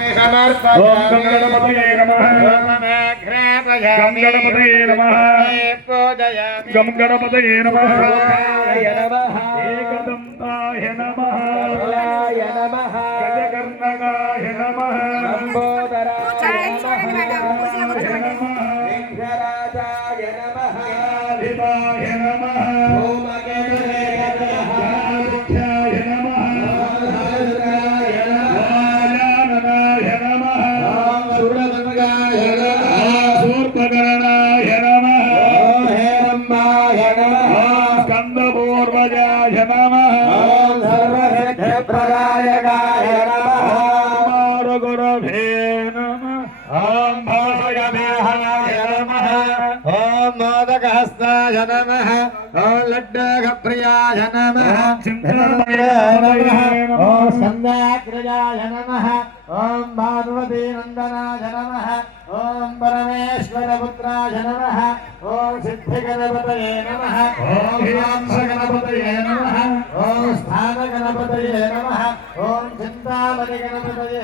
ओम गंगणपतये नमः गंगणपतये नमः गंगणपतये नमः एकदंताय नमः गजकर्णकाय नमः लंबोदराय नमः विघ्नराजाय नमः गणाधिपाय नमः स्कंदपूर्वजाय नमः ओम सर्वसिद्धिप्रदायकाय नमः ओम गुरवे नमः ओम भगवते नमः ओम मोदकहस्ताय नमः ओम लड्डूप्रियाय नमः चिंतामणाय नमः ओम संध्याग्रजाय नमः ओम पार्वती नंदनाय नमः ओम परमेश्वरपुत्राय नमः ओम सिद्धिगणपतये नमः ओम गणपतये नमः ओम स्थानगणपतये नमः ओम चिंतामणिगणपतये